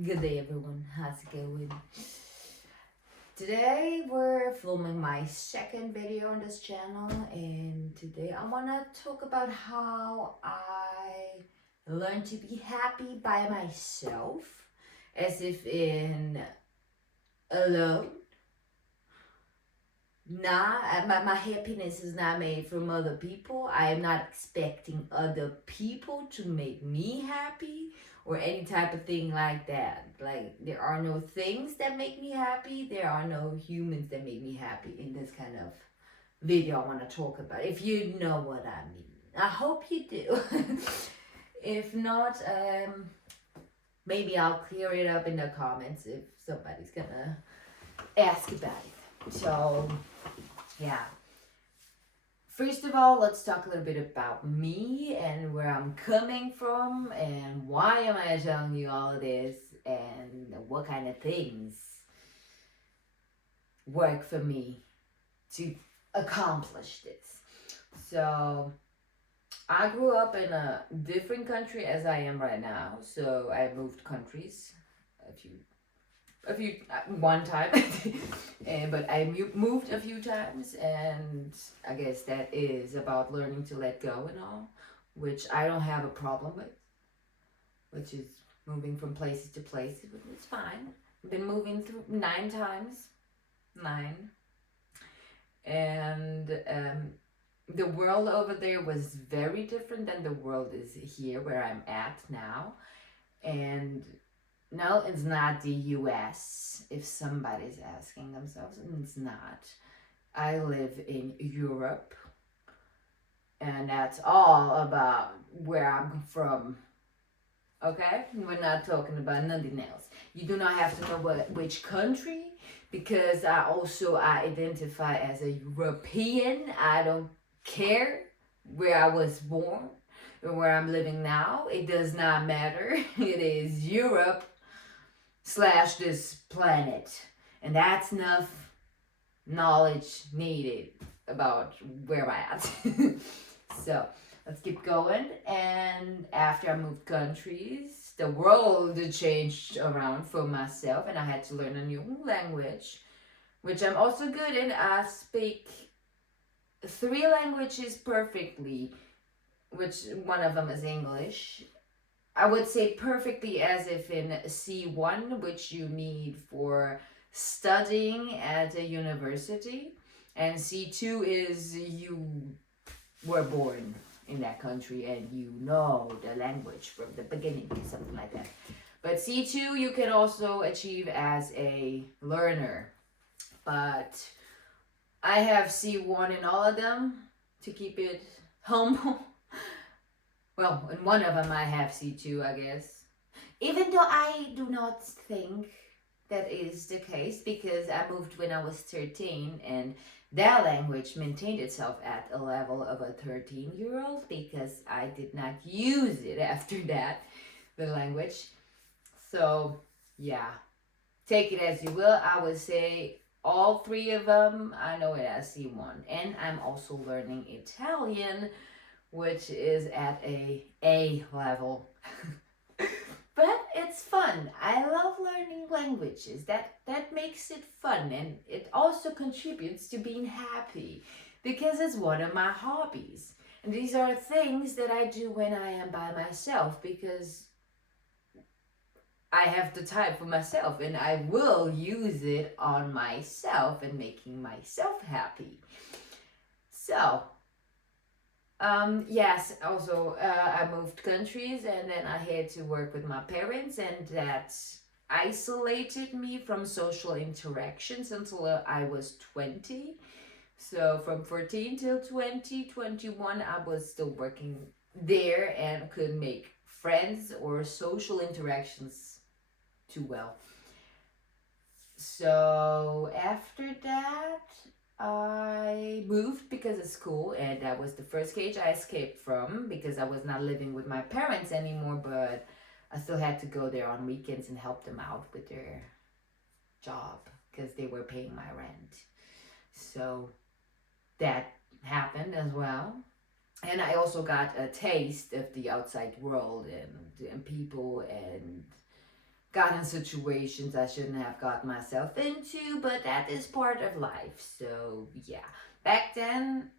Good day, everyone. How's it going? Today we're filming my second video on this channel, and today I want to talk about how I learned to be happy by myself, as if in alone. My happiness is not made from other people. I am not expecting other people to make me happy or any type of thing like that. Like, there are no things that make me happy. There are no humans that make me happy in this kind of video I want to talk about. If you know what I mean. I hope you do. If not, maybe I'll clear it up in the comments if somebody's gonna ask about it. So, yeah. First of all, let's talk a little bit about me and where I'm coming from and why am I telling you all of this and what kind of things work for me to accomplish this. So, I grew up in a different country as I am right now. So, I moved countries a few one time but I moved a few times, and I guess that is about learning to let go and all, which I don't have a problem with, which is moving from places to places. It's fine. I've been moving through 9 times. 9. And the world over there was very different than the world is here where I'm at now. And no, it's not the US, if somebody's asking themselves. It's not. I live in Europe, and that's all about where I'm from. Okay? We're not talking about nothing else. You do not have to know which country, because I identify as a European. I don't care where I was born or where I'm living now. It does not matter. It is Europe slash this planet, and that's enough knowledge needed about where I'm at. So let's keep going. And after I moved countries, the world changed around for myself, and I had to learn a new language, which I'm also good in. I speak 3 languages perfectly, which one of them is English. I would say perfectly, as if in C1, which you need for studying at a university, and C2 is you were born in that country and you know the language from the beginning, something like that. But C2 you can also achieve as a learner. But I have C1 in all of them to keep it humble. Well, in one of them I have C2, I guess. Even though I do not think that is the case, because I moved when I was 13 and that language maintained itself at a level of a 13-year-old because I did not use it after that, the language. So, yeah, take it as you will. I would say all 3 of them, I know it as C1. And I'm also learning Italian, which is at A level. But it's fun. I love learning languages. That makes it fun, and it also contributes to being happy because it's one of my hobbies. And these are things that I do when I am by myself because I have the time for myself and I will use it on myself and making myself happy. So, yes, also, I moved countries and then I had to work with my parents, and that isolated me from social interactions until I was 20. So from 14 till 2021, I was still working there and could make friends or social interactions too well. So after that, I moved because of school, and that was the first cage I escaped from because I was not living with my parents anymore, but I still had to go there on weekends and help them out with their job because they were paying my rent. So that happened as well. And I also got a taste of the outside world and people and got in situations I shouldn't have got myself into, but that is part of life. So, yeah. Back then,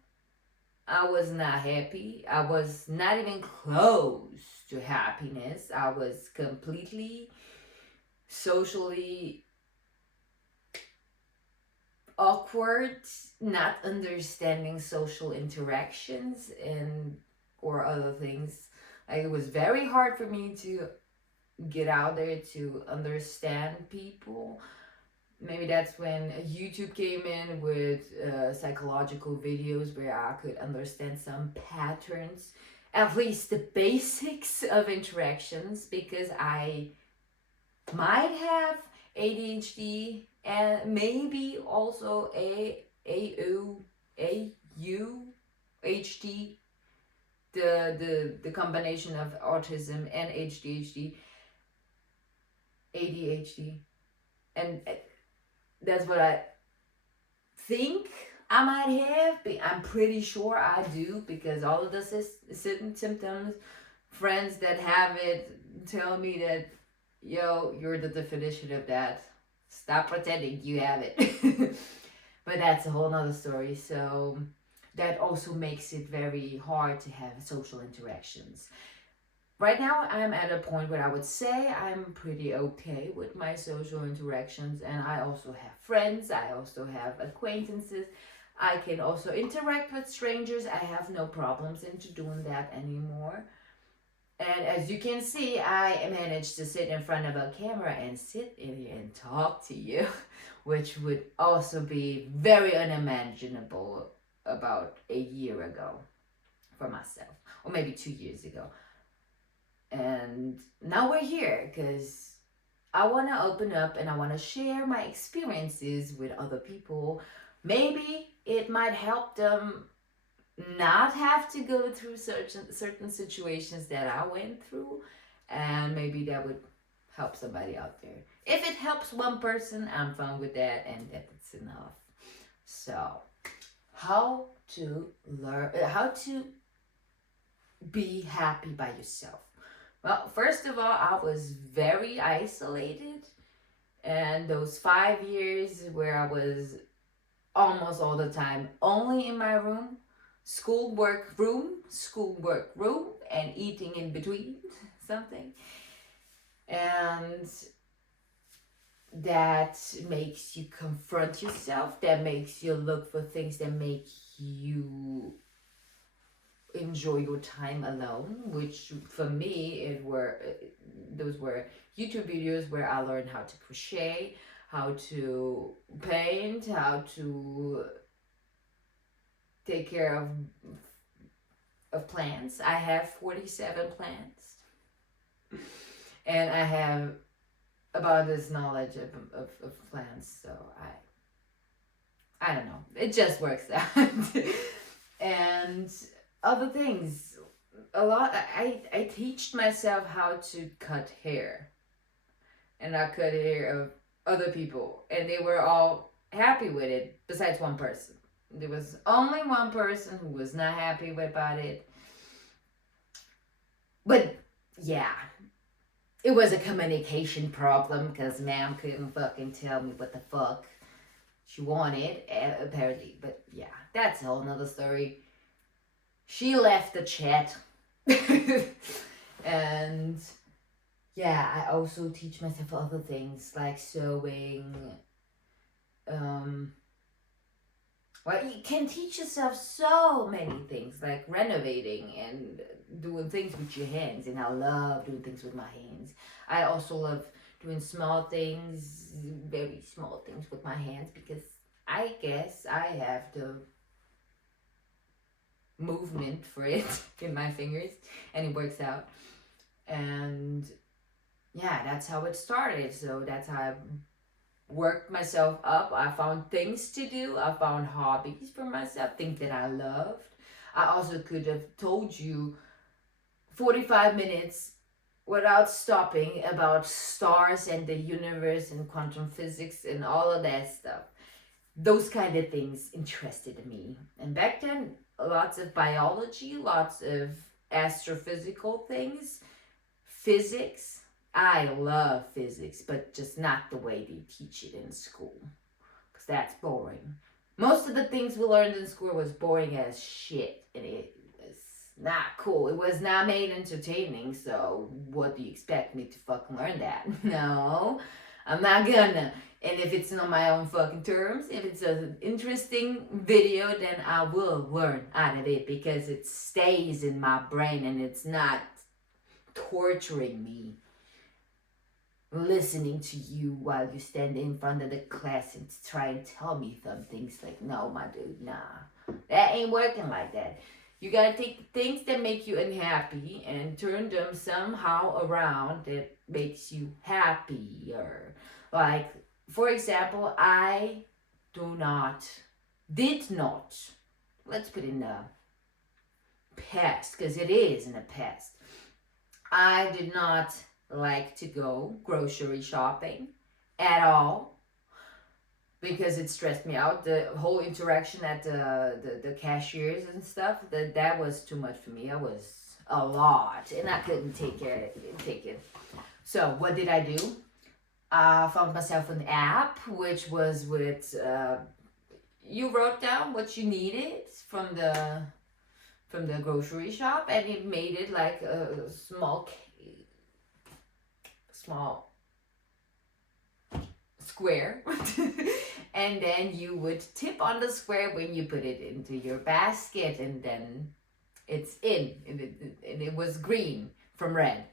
I was not happy. I was not even close to happiness. I was completely socially awkward, not understanding social interactions and or other things. Like, it was very hard for me to get out there to understand people. Maybe that's when YouTube came in with psychological videos where I could understand some patterns, at least the basics of interactions, because I might have ADHD and maybe also AUHD, the combination of autism and ADHD, and that's what I think I might have, but I'm pretty sure I do because all of the symptoms, friends that have it tell me that, yo, you're the definition of that. Stop pretending you have it. But that's a whole nother story. So that also makes it very hard to have social interactions. Right now, I'm at a point where I would say I'm pretty okay with my social interactions, and I also have friends, I also have acquaintances. I can also interact with strangers. I have no problems into doing that anymore. And as you can see, I managed to sit in front of a camera and sit in here and talk to you, which would also be very unimaginable about a year ago for myself, or maybe 2 years ago. And now we're here because I want to open up and I want to share my experiences with other people. Maybe it might help them not have to go through certain situations that I went through, and maybe that would help somebody out there. If it helps one person, I'm fine with that, and that's enough. So, how to how to be happy by yourself. Well, first of all, I was very isolated, and those 5 years where I was almost all the time only in my room, school work room, and eating in between something. And that makes you confront yourself, that makes you look for things that make you enjoy your time alone, which for me it were those were YouTube videos where I learned how to crochet, how to paint, how to take care of plants. I have 47 plants, and I have about this knowledge of plants, so I don't know, it just works out. And other things, a lot, I teach myself how to cut hair, and I cut hair of other people, and they were all happy with it besides one person. There was only one person who was not happy about it. But yeah, it was a communication problem because ma'am couldn't fucking tell me what the fuck she wanted, apparently. But yeah, that's a whole nother story. She left the chat. And yeah, I also teach myself other things like sewing. Well, you can teach yourself so many things like renovating and doing things with your hands. And I love doing things with my hands. I also love doing small things, very small things with my hands, because I guess I have the movement for it in my fingers, and it works out. And yeah, that's how it started. So that's how I worked myself up. I found things to do. I found hobbies for myself, things that I loved. I also could have told you 45 minutes without stopping about stars and the universe and quantum physics and all of that stuff. Those kind of things interested me. And back then, lots of biology, lots of astrophysical things, physics. I love physics, but just not the way they teach it in school. Because that's boring. Most of the things we learned in school was boring as shit. And it was not cool. It was not made entertaining. So what do you expect me to fucking learn that? No, I'm not gonna. And if it's on my own fucking terms, if it's an interesting video, then I will learn out of it because it stays in my brain and it's not torturing me listening to you while you stand in front of the class and try and tell me some things. Like, no, my dude, nah. That ain't working like that. You gotta take the things that make you unhappy and turn them somehow around that makes you happier. Like, for example, I did not, let's put in the past, because it is in the past. I did not like to go grocery shopping at all because it stressed me out. The whole interaction at the cashiers and stuff, that was too much for me. I was a lot and I couldn't take it. So what did I do? I found myself an app which was with you wrote down what you needed from the grocery shop and it made it like a small square and then you would tip on the square when you put it into your basket and then it's in and it was green from red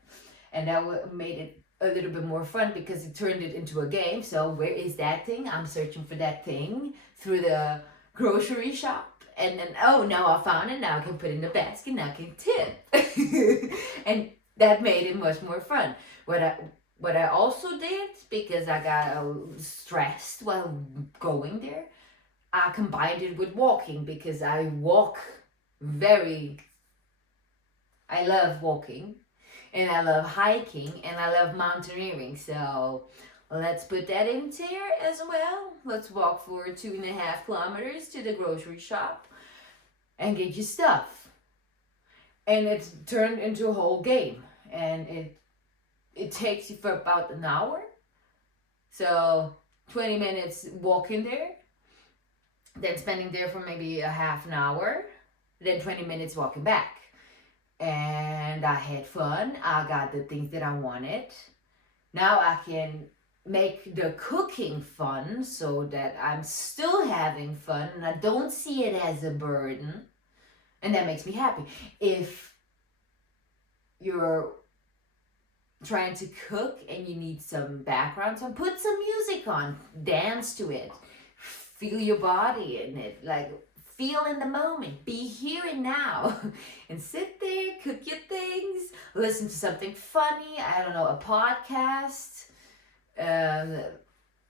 and that made it a little bit more fun because it turned it into a game. So where is that thing? I'm searching for that thing through the grocery shop and then now I found it. Now I can put it in the basket. Now I can tip and that made it much more fun. What I also did, because I got stressed while going there, I combined it with walking because I love walking and I love hiking and I love mountaineering. So let's put that in there as well. Let's walk for 2.5 kilometers to the grocery shop and get your stuff. And it's turned into a whole game and it takes you for about an hour. So 20 minutes walking there, then spending there for maybe a half an hour, then 20 minutes walking back. And I had fun. I got the things that I wanted. Now I can make the cooking fun so that I'm still having fun and I don't see it as a burden. And that makes me happy. If you're trying to cook and you need some background song, put some music on, dance to it, feel your body in it, like feel in the moment, be here and now and sit there, cook your things, listen to something funny, I don't know, a podcast,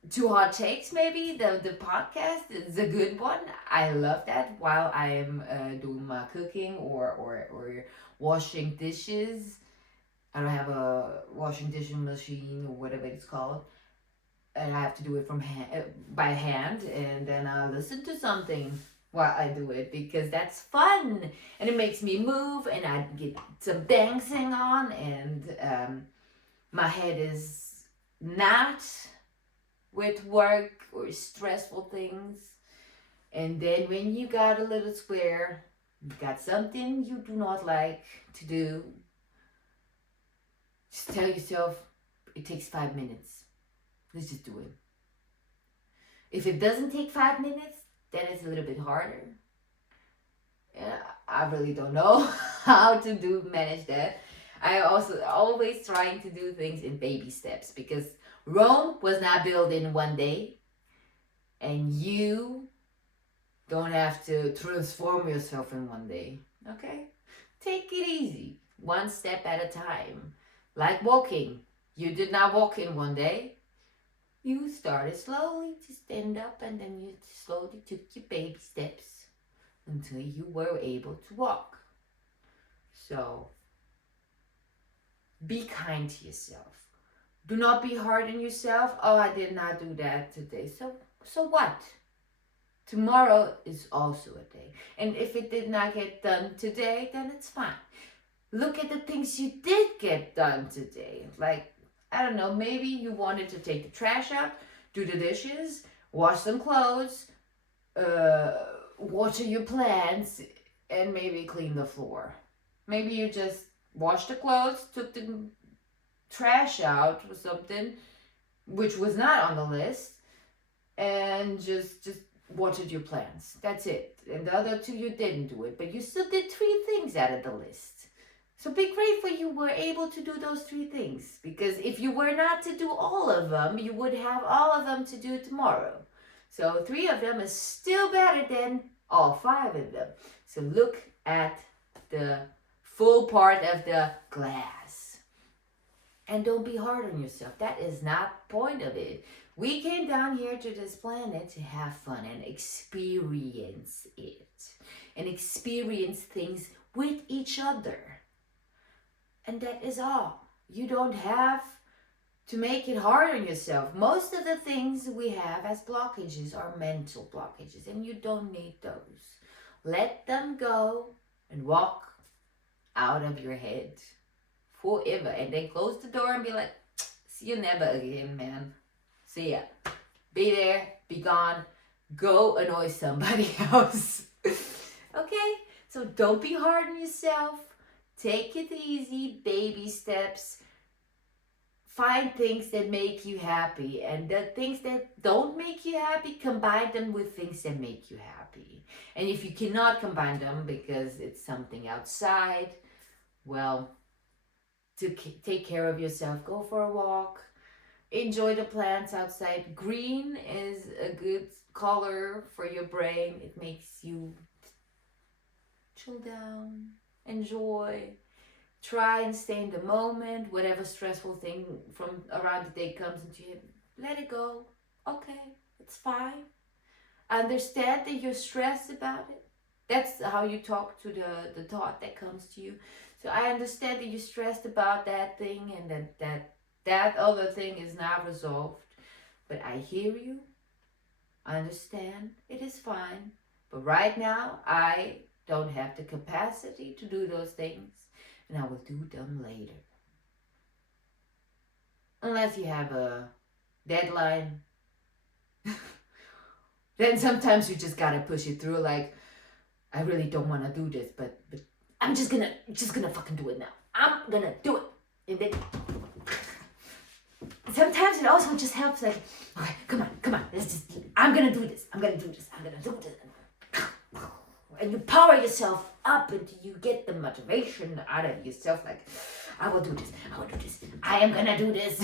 Two Hot Takes maybe, the podcast is a good one. I love that while I am doing my cooking or washing dishes. I don't have a washing dishing machine or whatever it's called. And I have to do it by hand. And then I listen to something while I do it because that's fun. And it makes me move and I get some dancing on. And my head is not with work or stressful things. And then when you got a little square, you got something you do not like to do, just tell yourself, it takes 5 minutes. Let's just do it. If it doesn't take 5 minutes, then it's a little bit harder. Yeah, I really don't know how to manage that. I also always trying to do things in baby steps because Rome was not built in one day. And you don't have to transform yourself in one day. Okay? Take it easy. One step at a time. Like walking. You did not walk in one day. You started slowly to stand up and then you slowly took your baby steps until you were able to walk. So, be kind to yourself. Do not be hard on yourself. Oh, I did not do that today. So what? Tomorrow is also a day. And if it did not get done today, then it's fine. Look at the things you did get done today. Like, I don't know, maybe you wanted to take the trash out, do the dishes, wash some clothes, uh, water your plants, and maybe clean the floor. Maybe you just washed the clothes, took the trash out or something, which was not on the list, and just watered your plants. That's it. And the other two you didn't do it, but you still did three things out of the list. So be grateful you were able to do those three things, because if you were not to do all of them, you would have all of them to do tomorrow. So three of them is still better than all five of them. So look at the full part of the glass. And don't be hard on yourself. That is not the point of it. We came down here to this planet to have fun and experience it. And experience things with each other. And that is all. You don't have to make it hard on yourself. Most of the things we have as blockages are mental blockages, and you don't need those. Let them go and walk out of your head forever. And then close the door and be like, see you never again, man. See ya. Be there, be gone, go annoy somebody else. Okay? So don't be hard on yourself. Take it easy, baby steps. Find things that make you happy, and the things that don't make you happy, combine them with things that make you happy. And if you cannot combine them because it's something outside, well, to take care of yourself, go for a walk, enjoy the plants outside. Green is a good color for your brain. It makes you chill down, enjoy, try and stay in the moment. Whatever stressful thing from around the day comes into you, let it go. Okay, it's fine. Understand that you're stressed about it. That's how you talk to the thought that comes to you. So I understand that you're stressed about that thing, and that other thing is not resolved. But I hear you. I understand. It is fine. But right now, I don't have the capacity to do those things, and I will do them later. Unless you have a deadline. Then sometimes you just gotta push it through, like, I really don't want to do this, but I'm just gonna fucking do it now. I'm gonna do it. And then sometimes it also just helps, like, okay, come on, I'm gonna do this. And you power yourself up, and you get the motivation out of yourself, like, I will do this, I am gonna do this.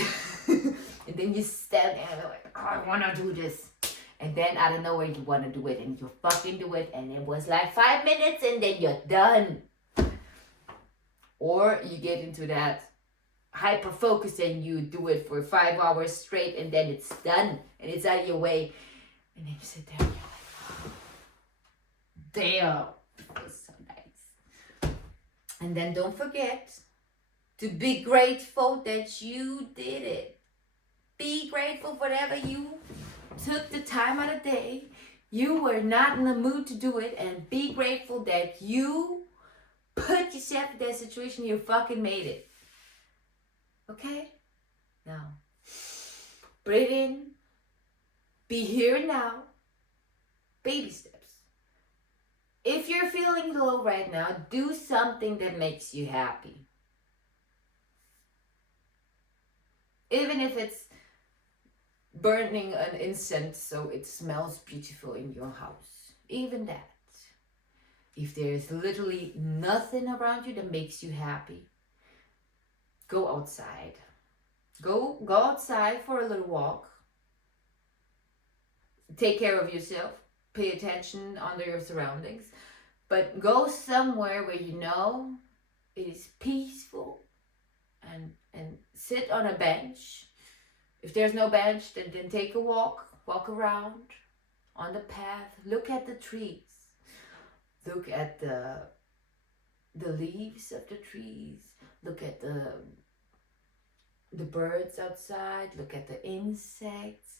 And then you stand there and you're like, oh, I wanna do this. And then out of nowhere you wanna do it, and you fucking do it, and it was like 5 minutes, and then you're done. Or you get into that hyper focus and you do it for 5 hours straight, and then it's done and it's out of your way, and then you sit there and you're like, damn, it was so nice. And then don't forget to be grateful that you did it. Be grateful for whatever you took the time out of the day. You were not in the mood to do it, and be grateful that you put yourself in that situation. You fucking made it. Okay? Now, breathe in. Be here now. Baby steps. If you're feeling low right now, do something that makes you happy. Even if it's burning an incense so it smells beautiful in your house. Even that. If there's literally nothing around you that makes you happy, go outside. Go outside for a little walk. Take care of yourself. Pay attention under your surroundings. But go somewhere where you know it is peaceful, and sit on a bench. If there's no bench, then take a walk around on the path. Look at the trees. Look at the leaves of the trees. Look at the birds outside. Look at the insects.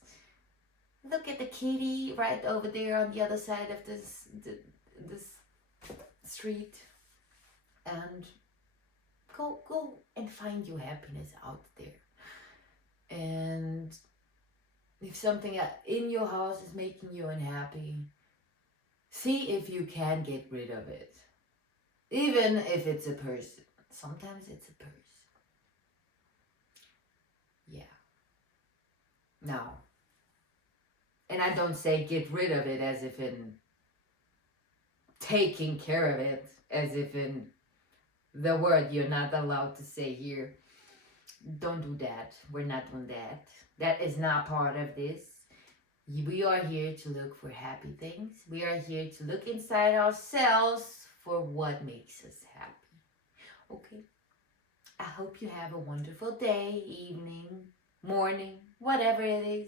Look at the kitty right over there on the other side of this street. And go and find your happiness out there. And if something in your house is making you unhappy, see if you can get rid of it. Even if it's a person. Sometimes it's a person. Yeah. No. And I don't say get rid of it as if in taking care of it, as if in the word you're not allowed to say here. Don't do that. We're not doing that. That is not part of this. We are here to look for happy things. We are here to look inside ourselves for what makes us happy. Okay. I hope you have a wonderful day, evening, morning, whatever it is.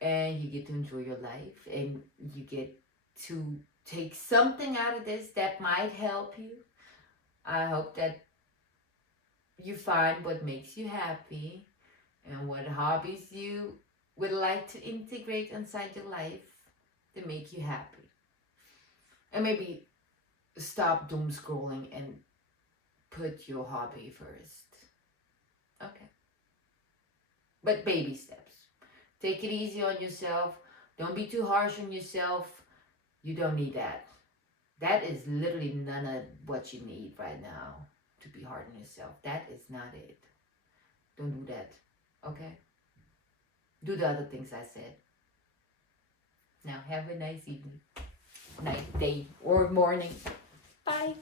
And you get to enjoy your life and you get to take something out of this that might help you. I hope that you find what makes you happy and what hobbies you would like to integrate inside your life to make you happy. And maybe stop doom scrolling and put your hobby first. Okay. But baby steps. Take it easy on yourself. Don't be too harsh on yourself. You don't need that. That is literally none of what you need right now to be hard on yourself. That is not it. Don't do that. Okay? Do the other things I said. Now, have a nice evening, night, day, or morning. Bye.